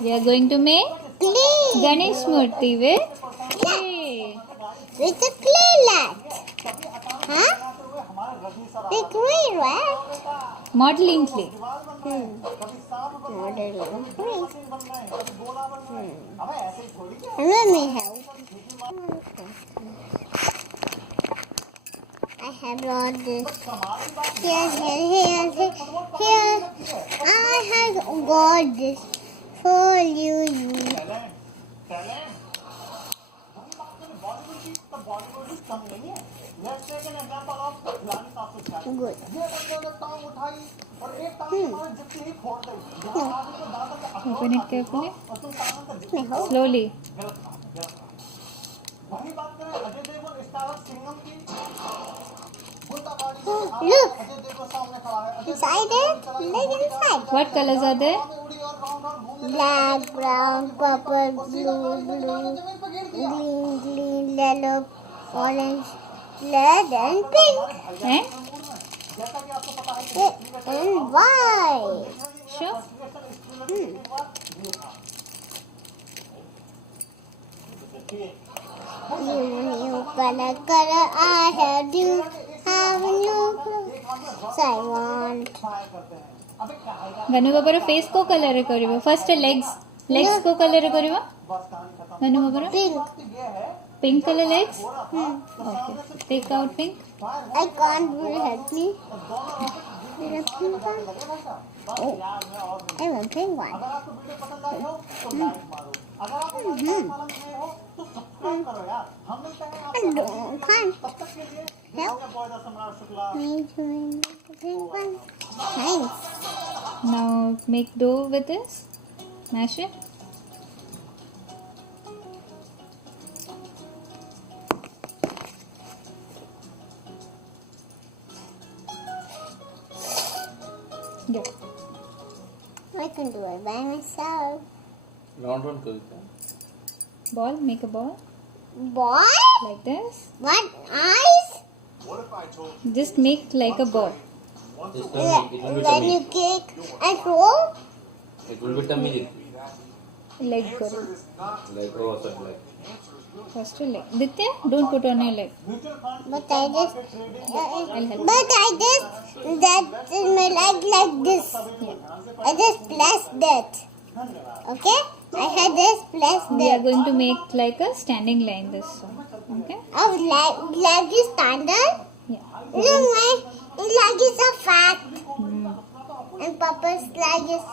We are going to make Clay. Ganesh Murti with clay. With a clay lat. Huh? With clay rat. Modeling clay. Modeling clay. Let me help. I have brought this. Here. I have got this for you. Good. Open it carefully. No. Slowly. Look. Inside it. Look inside. What colors are there? Black, brown, purple, blue, green, yellow, orange, red, and pink, And and white. sure. New color, I have you. Have new clothes I want. गनु बाबार face को colour करिवो first legs को colour करिवो गनु बाबार pink colour legs okay take out pink I can't. Will you help me? Will you pink one? Oh, I want pink one. Can't help me to make the pink one. Thanks. now make dough with this mash it yeah I can do it by myself. Round one कर देते हैं ball make a ball Boy? like this What? Eyes? just make like a ball This time it will be When you tummy. kick and throw? It will be tummy. leg karo Like oh such like. first leg ditya don't put on your leg But I just, I'll help but I just, that is my leg like this. I just pressed that. Okay? I had just pressed we are that. going to make like a standing line this one okay Our leg is standard. yeah Look, my leg is so fat. Hmm. And Papa's leg is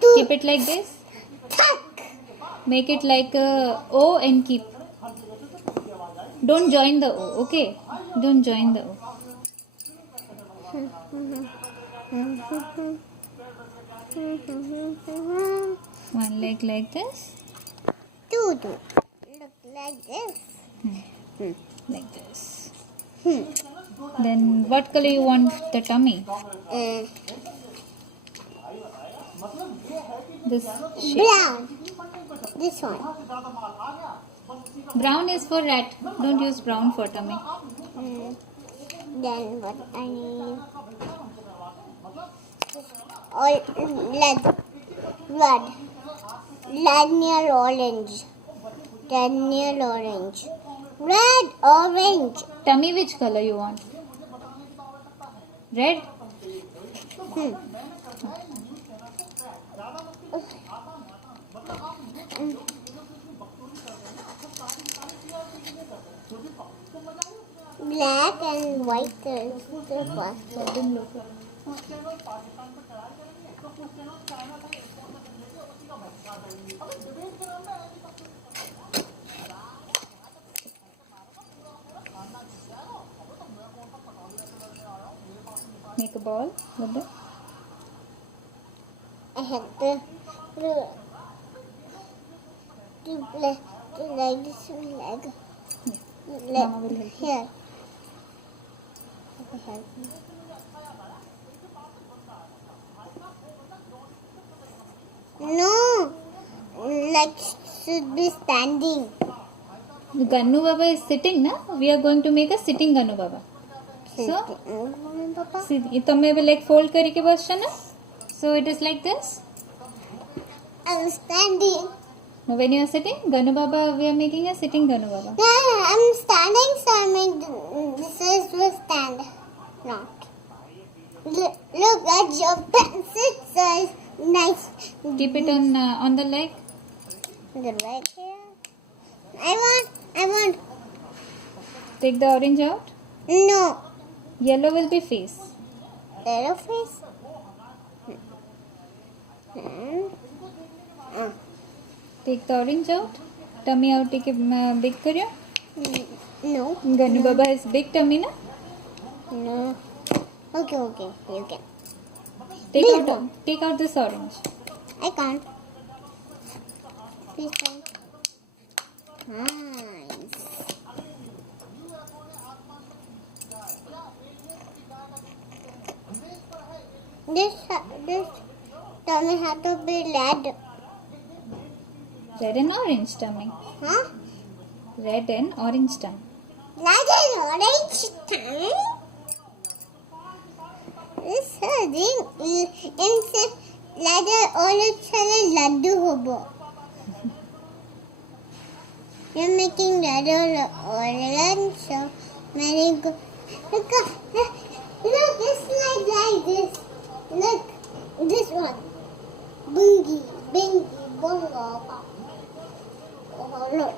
too keep it like this thick. make it like a O and keep don't join the O okay don't join the O one leg like this Two. Look like this. like this then what color you want the tummy this shape Brown. This one. brown is for rat don't use brown for tummy Then what I need? All red. Red near orange. Red near orange. Red, orange. tummy which color you want red Black and white is the first. make a ball with it I have to like this leg. Mama will help you. Here. Help me. No, like should be standing. Gannu Baba is sitting, na? We are going to make a sitting Gannu Baba. So, Papa. see, તમે leg fold કરી કે બસશે ને? So it is like this. I'm standing. Now when you are sitting, Ganu Baba, we are making a sitting Ganu Baba. No, I'm standing, so I make this is to stand. Not. Look at your pencil size. Nice. Keep it on the leg. The right here. I want. Take the orange out. No. Yellow will be face. Yellow face. Take the orange out. Tummy out. Take it big kariyo. No. Ganu Baba has big tummy na. No. Okay. You can. Take Big out. one. Take out this orange. I can't. Please don't. Nice. This tummy had to be red. Red and orange tummy. Huh? Red and orange tummy. Red and orange tummy? This thing inside red and orange tummy laddu hobo. You're making red and orange, so very good. Look, it's like this. Look, this one. Bingy, bongo. Oh, look,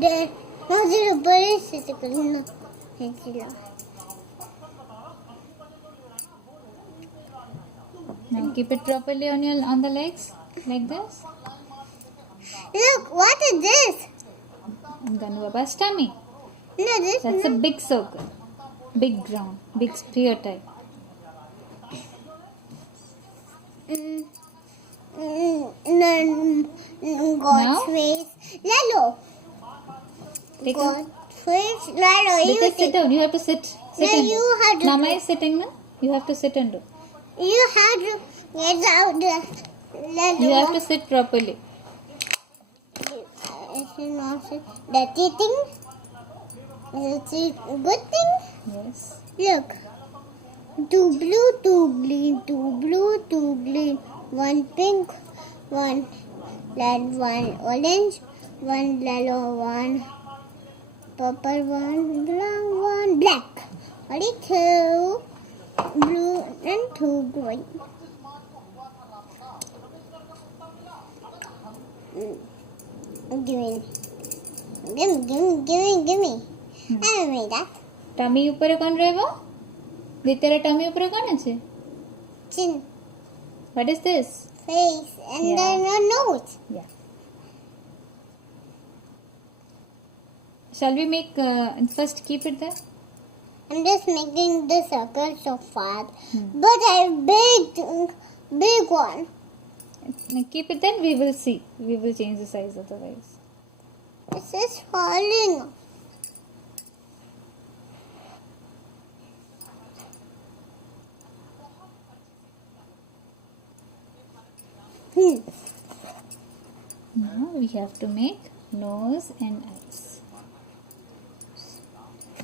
there. Now there's a bird sitting. No, thank you. Now keep it properly on the legs like this. Look, what is this? Ganu Baba's tummy. No, this That's a no. big circle, big round, big sphere type. No, God's Now? face. Lalo. Take God's face. Lalo, you Because sit sit. down. You have to sit. No, and do. you have to Nama do. is sitting, na? You have to sit and do. You have to get out the Lalo. You have to sit properly. Is it not dirty thing? Is it a good thing? Yes. Look. Two blue, two green, two blue, two green. One pink, one red, one orange, one yellow, one purple, one brown, one black. Only two blue and two green. Give me. I made that. Tummy ઉપર કોણ રહેવો? દીતરે tummy ઉપર કોણ છે? Chin, What is this? face, and Yeah. then a nose. Yeah. Shall we make first keep it there? I'm just making the circle so fast. But I big one. Keep it then. We will see. We will change the size otherwise. This is falling. Now we have to make nose and eyes.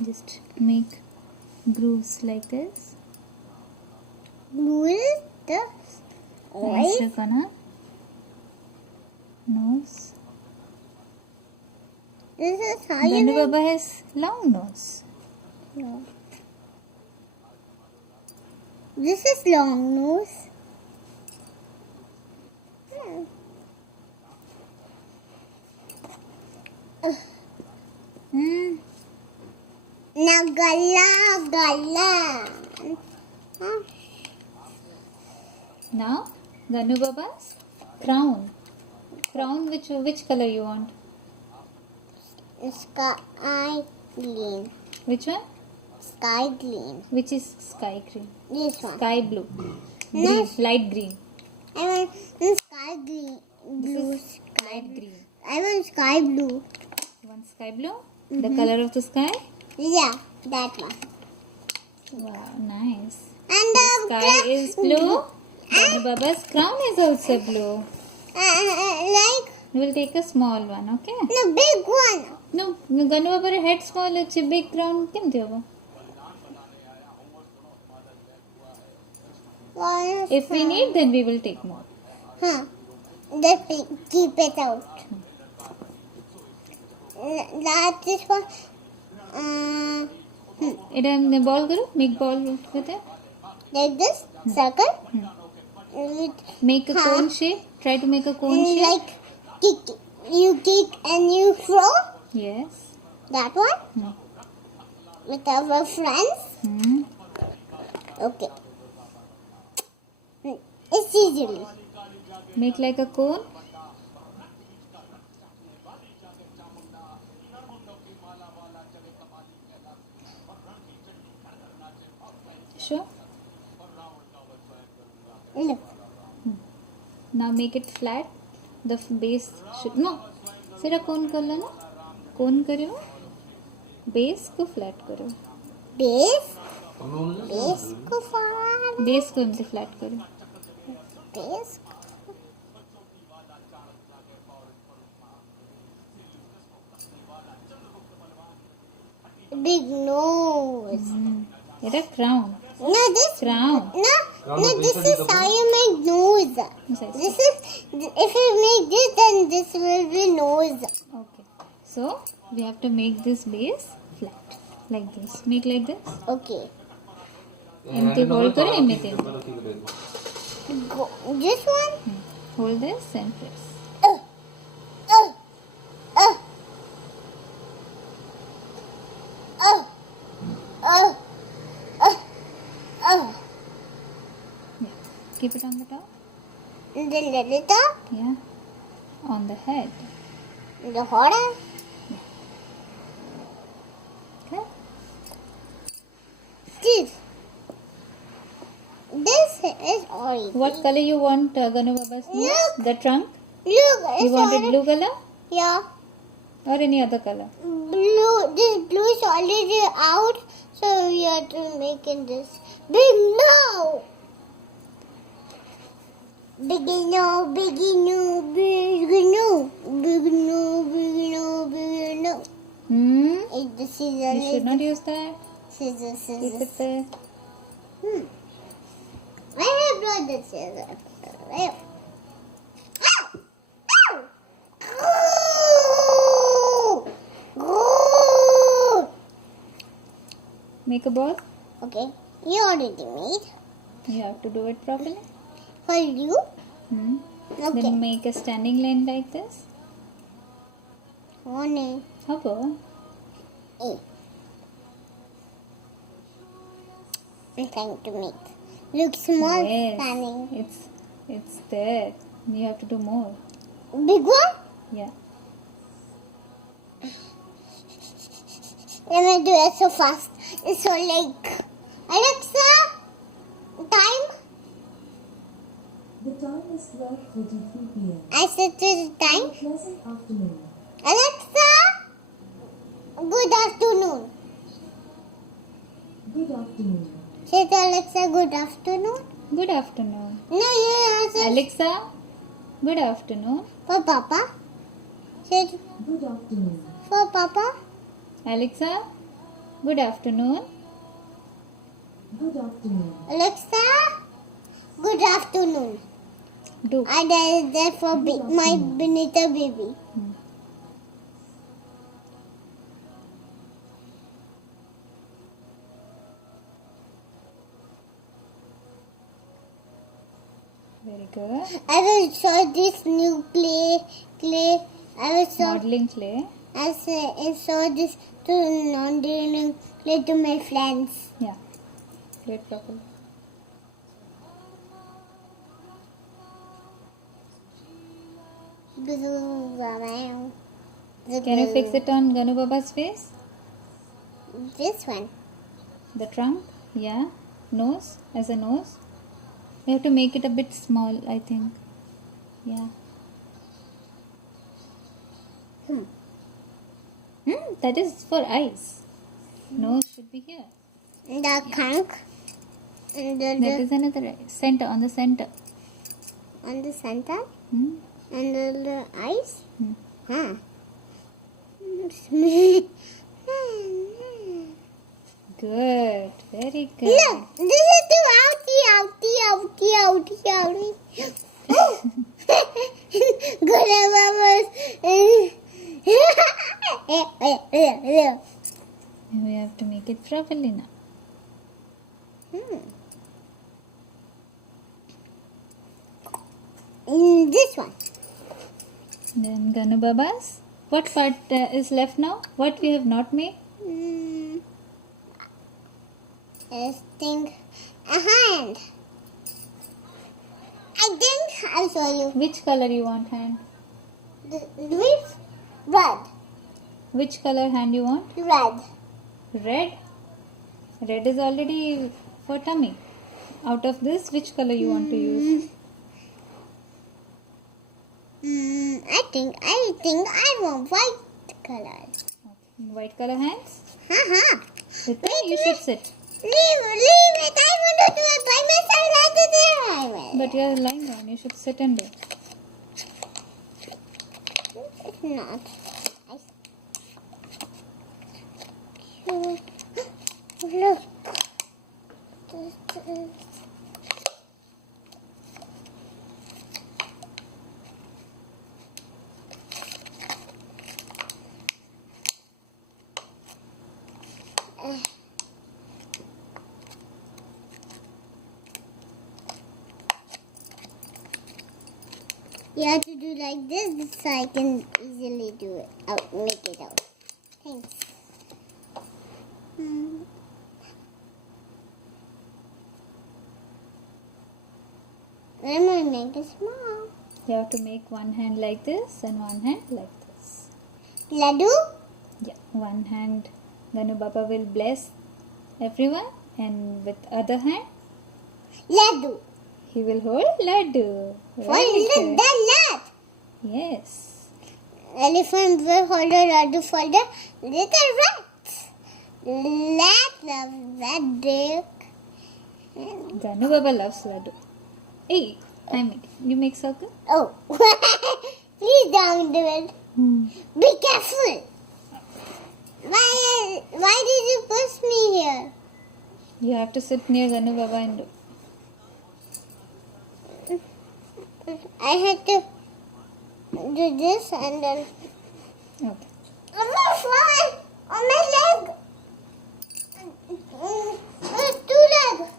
Just make grooves like this. Blue is the Eyes eyes. gonna nose. This is how you Ganu make. Baba has long nose. This is long nose. Now gala. Huh? Now Ganu Baba's crown. Crown which color you want? Sky green. Which one? Sky green. Which is sky green? This one. Sky blue. No. Green, light green. I want sky green. Blue This is sky. light green. I want sky blue. You want sky blue? The color of the sky? Yeah, that one. Wow, nice. And The sky is blue. Ganu Baba's crown is also blue. like We'll take a small one, okay? the big one. No, Ganu Baba's head small, it's a big crown. Kim diyo? One If we need, then we will take more. Huh. Just keep it out. That's this one. এটা বল করো, make ball with it. Like this, circle. With, Make a cone shape. Try to make a cone shape. like kick and you throw. Yes. That one. With our friends. Hmm. Okay. It's easily. Make like a cone. Sure. Look. Now make it flat. The base should no. सेटा cone कर लेना. Cone करो. Base को flat करो. Base. Base. Base को forward. Base को इनसे flat करो. Base. Big nose. এটা crown. No, this. Crown. No, this is how you make nose. Yes. This is, if you make this, then this will be nose. Okay. So we have to make this base flat like this. Make like this. Okay. एमती hold करो एमती. Go. This one. Hold this and press. Uh, uh, uh, uh, uh, uh. Yeah. Keep it on the top. The little, Yeah. On the head. the horror. Okay. This is orange. What color you want, Ganu Baba's nose? Look. The trunk. Look, You it's want it orange. blue color Yeah. or any other color? Blue. This blue is already out, so we have to make it this big now. Big no, big no, big no, big no, big no, big no. It's the scissor. You should not use that. Scissor, Keep scissor. it there. I have brought the scissor. Ow! Ow! Make a ball. Okay, you already made. You have to do it properly. Hold you. Okay. Then make a standing line like this. One How A. I'm trying to make. Look small Yes. standing. It's there. You have to do more. Big one? Yeah. Let me do it so fast. It's so like Alexa, time. The time is 12:33 p.m. I said to the time. Pleasant afternoon. Alexa, good afternoon. Good afternoon. Say to Alexa, good afternoon. Good afternoon. No, you answer Alexa, good afternoon. for Papa. Say Good afternoon. for Papa. Alexa, good afternoon. Good afternoon. Alexa, good afternoon. Do. I did that for my Benita baby. Very good. I will show this new clay. I will show. Modeling clay. I show this to non-dealing clay to my friends. Yeah. Do it properly. Can you fix it on Ganu Baba's face? This one. The trunk? Yeah. Nose? As a nose? You have to make it a bit small, I think. Yeah. That is for eyes. Nose should be here. The trunk. And That is another eye. Center, on the center. on the center. Hmm? And the eyes. Hmm. Huh. Good. Very good. Look, this is the outie. Gonna Baba's. We have to make it properly now. This one. Then Ganu Baba's. What part is left now? What we have not made? I think a hand. I think I'll show you. Which color you want hand? This red. Which color hand you want? Red. Red? Red is already for tummy. Out of this, which color you want to use? I think I want white color. White color hands? Haha. Rita, you should sit. Leave it. I want to do it by myself. I did it. But you are lying down. You should sit and do. It's not. Look. You have to do like this so I can easily do it. Make it out. Thanks. I'm gonna make it small. You have to make one hand like this and one hand like this. Laddu? Yeah, one hand Ganu Baba will bless everyone, and with other hand Laddu. he will hold laddu. Very Hold good. the lad. Yes. Elephant will hold a laddu for the little rat. Lat loves that dick. Ganu Baba loves laddu. Hey, I make it. You make circle? Oh. Please don't do it. Be careful. Why did you push me here? You have to sit near Ganu Baba and do. I had to do this and then. Okay. On my foot! On my leg! Two legs!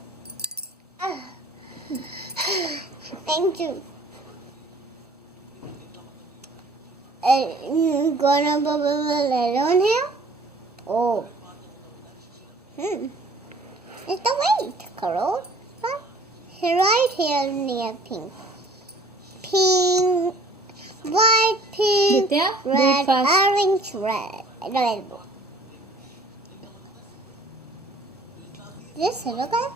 Thank you. Gonna bubble alone here? Oh. It's the weight, Carol. Huh? Right here near pink. Pink, white, pink, Ditya, do it red, fast. orange, red. Rainbow. This, look at.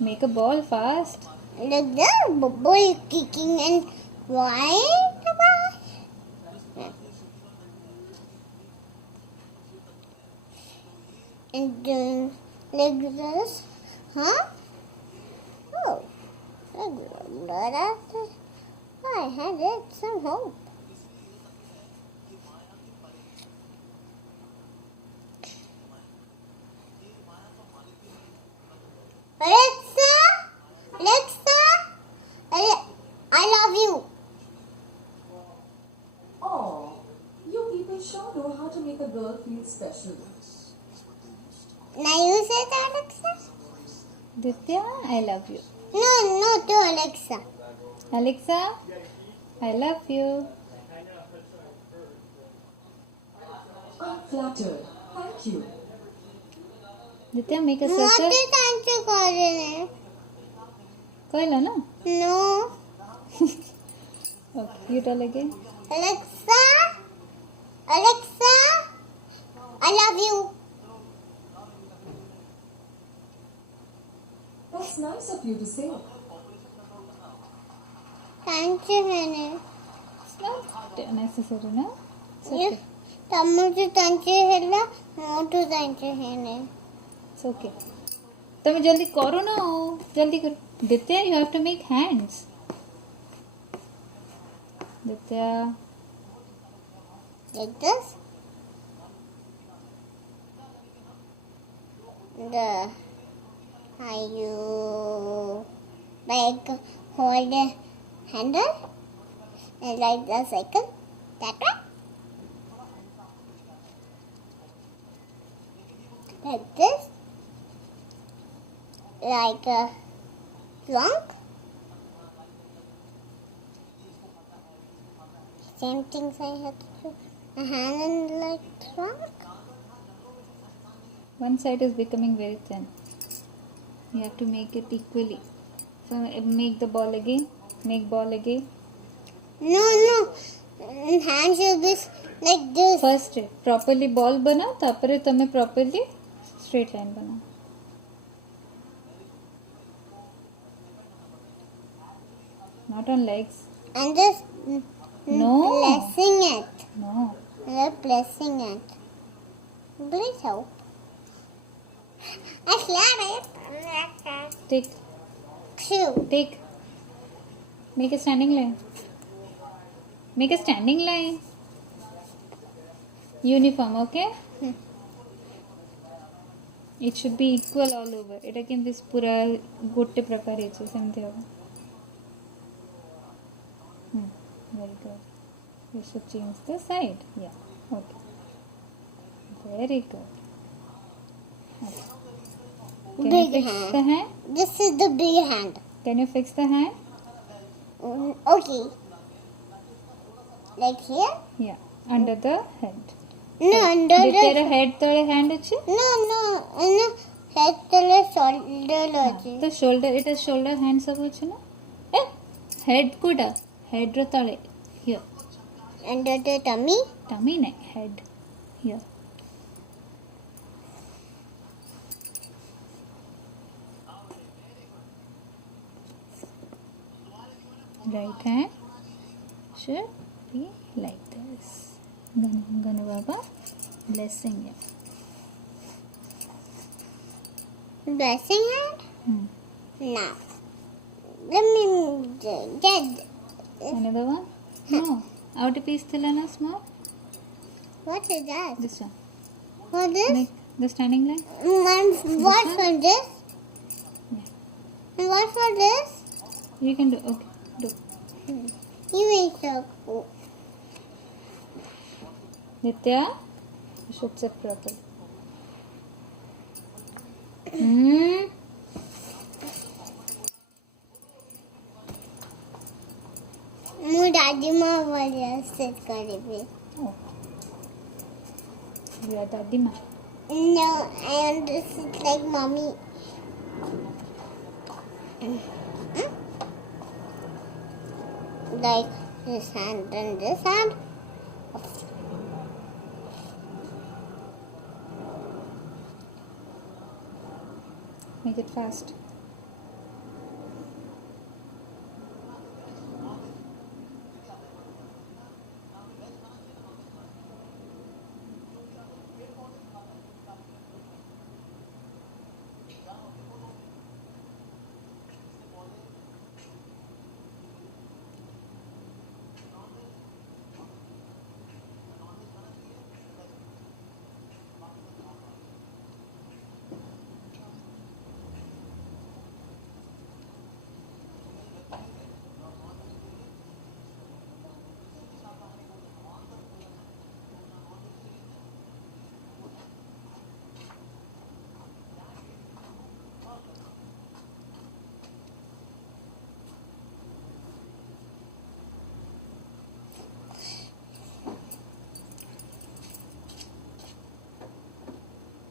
Make a ball fast. Look there, boy kicking and white. And doing like this. Huh? Oh. I had it some hope. Alexa, I love you. Oh, you people sure know how to make a girl feel special. Now you say it, Alexa? Ditya, I love you. No, to Alexa. Alexa, I love you. I'm flattered. Thank you. Ditya, make a What circle. is answer calling? Koila, no? No. Okay, you tell again. Alexa, I love you. That's nice of you to say. Thank you, Henry. It's not necessary, no? It's Yes. okay. ତମକୁ ତାଙ୍କେ ହେଲା ମୋଠୁ ତାଙ୍କେ ହେନେ It's okay. ତମେ ଜଲ୍ଦି କର ନା ଜଲ୍ଦି କର. Ditya, you have to make hands. Ditya, like this. The how you like hold the handle. And like the cycle. That one. Like this. Like a trunk. Same things I have to do. A hand and like trunk. One side is becoming very thin. You have to make it equally. So make the ball again. Make ball again. No. Hand should be like this. First properly ball बनाओ तापरे तमे properly straight line बनाओ. Not on legs. I'm just No. pressing it. No. I'm pressing it. Please help. I slap it. Take. Phew. Take. Make a standing line. Make a standing line. Uniform, okay? It should be equal all over. It can this pura gotte prakar is semti hobo. Very good. You should change the side. Yeah. Okay. Very good. Okay. Can Big you fix hand. the hand? This is the big hand. Can you fix the hand? Okay. Like here? Yeah. Under the head. No, under तेरा the... head तले hand अच्छे? No. Head tele shoulder ଅଛି. तो shoulder it is shoulder hand सब अच्छे ना? Head कोड़ा head रो तले here. Under the tummy? Tummy नहीं head here. Right hand should be like this. Ganu Baba blessing it. Blessing hand? Now. Let me get... Another one? No. Outer piece thilana small. What is that? This one. What is? Make the standing line. What for this? Yeah. And what for this? You can do. Okay. Do. You make so cool. Nitya, you should sit properly. मैं दादी माँ वाले set करेंगे. Oh. You are Daddy Ma. No, and this is like mommy. Like this hand and this hand. Make it fast.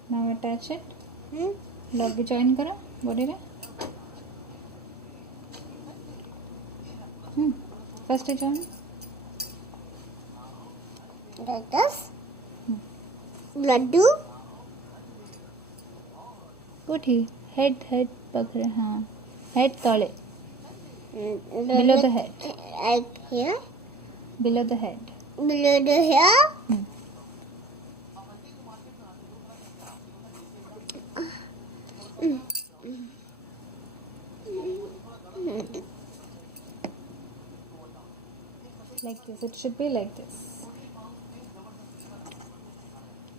Now attach it. Lock भी join करो body में. First join. Like this. Laddu. Good he. Head पकड़े हाँ. Head तले. Below the head. Like here. Below the head. Below the hair. Like this. It should be like this.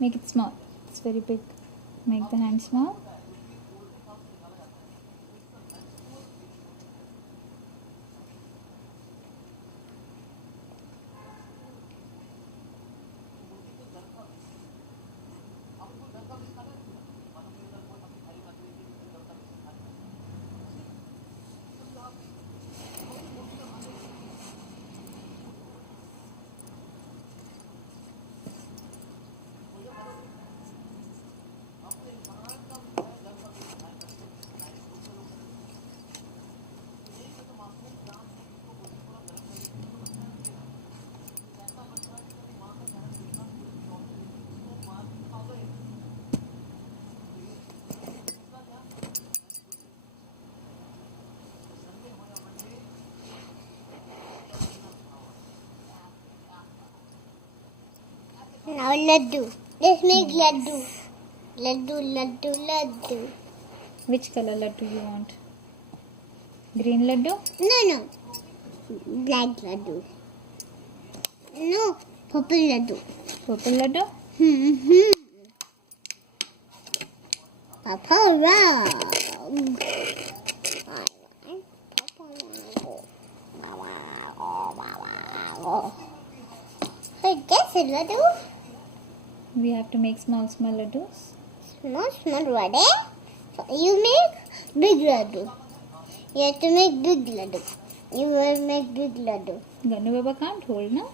Make it small. It's very big. Make the hand small. Now laddu. Let's make laddu. Laddu, laddu, laddu. Which color laddu you want? Green laddu? No. Black laddu. No, purple laddu. Purple laddu? Papa round. So guess it, laddu. We have to make small laddus. Small ready. So you make big laddu. You have to make big laddu. You will make big laddu. Gannu Baba can't hold, no?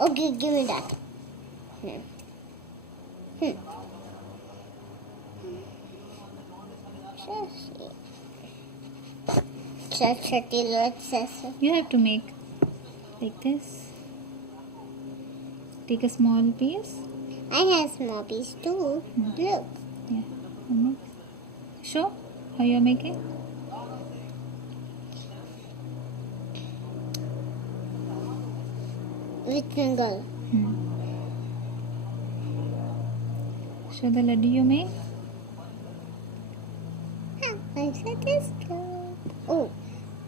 Okay, give me that. You have to make like this. Take a small piece. I have small piece too. Look. Yeah. And make. Show how you're making. With finger. Show the laddu you made. I said this good. Oh,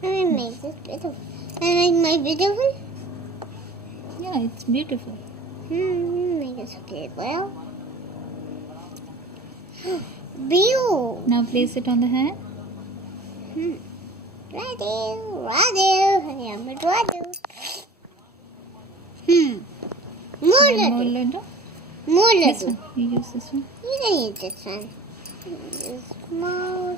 I make this beautiful. I make my beautiful. Yeah, it's beautiful. Make it so beautiful. Beautiful. Now place it on the hand. Ready. More Then more laddu. laddu. More This laddu. one. You use this one. You can use this one. Small.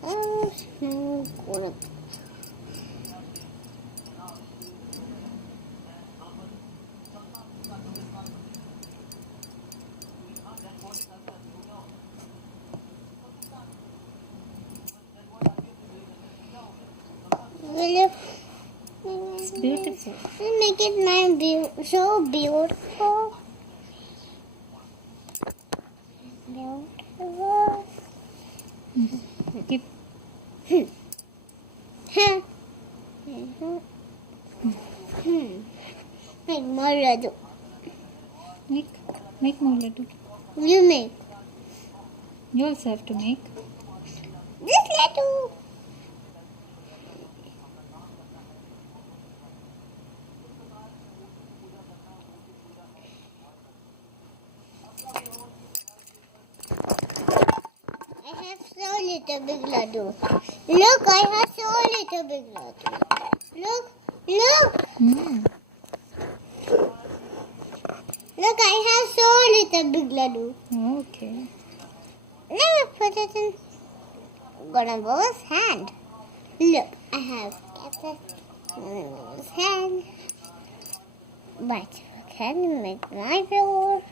Oh, small. It's beautiful. Make it so beautiful. Beautiful. Keep. Make more laddu. Make more laddu. You make You also have to make. this laddu. I have so little big laddu. Look, I have so little big laddu. Look. Look, I have so little big laddu. Okay. Now I put it in Ganaba's hand. Look, I have kept it in Ganaba's hand. But can you make my door?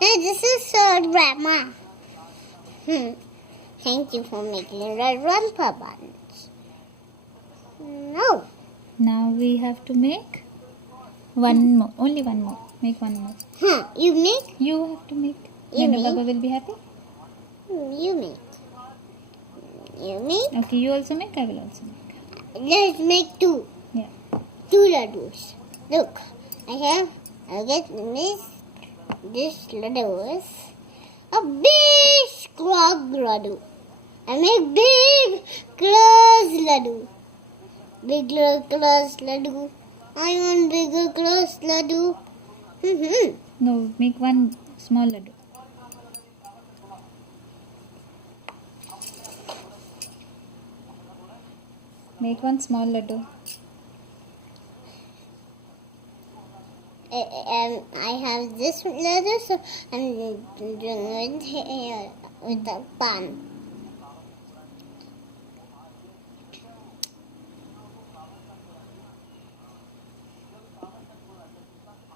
Now this is so Grandma. Thank you for making red rumpa buns. No. Now we have to make one more. Only one more. Make one more. You make? You have to make. You Gannu make? Baba will be happy. You make. You make? Okay, you also make. I will also make. Let's make two. Yeah. 2 laddus. Look, I'll get this laddu is a big clock laddu. I make big glass laddu. Big glass laddu. I want bigger glass laddu. No, make one small laddu. Make one small laddu. I have this laddu, so I'm doing it here with the pan.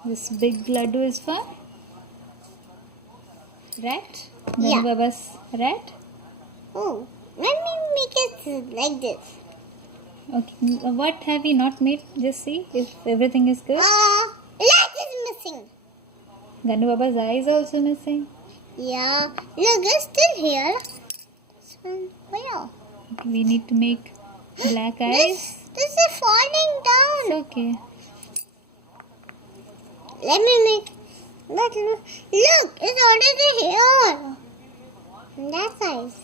This big laddu is for rat. Gannu Yeah. Baba's rat. Oh, let me make it like this. Okay. What have we not made? Just see if everything is good. Leg is missing. Gannu Baba's eye is also missing. Yeah. Look, it's still here. This one. Where? We need to make black eyes. This is falling It's down. okay. Let me make. Look, it's already here. That's nice.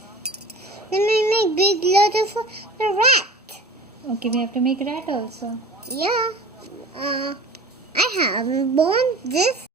Let me make big letter for the rat. Okay, we have to make rat also. Yeah. I have born this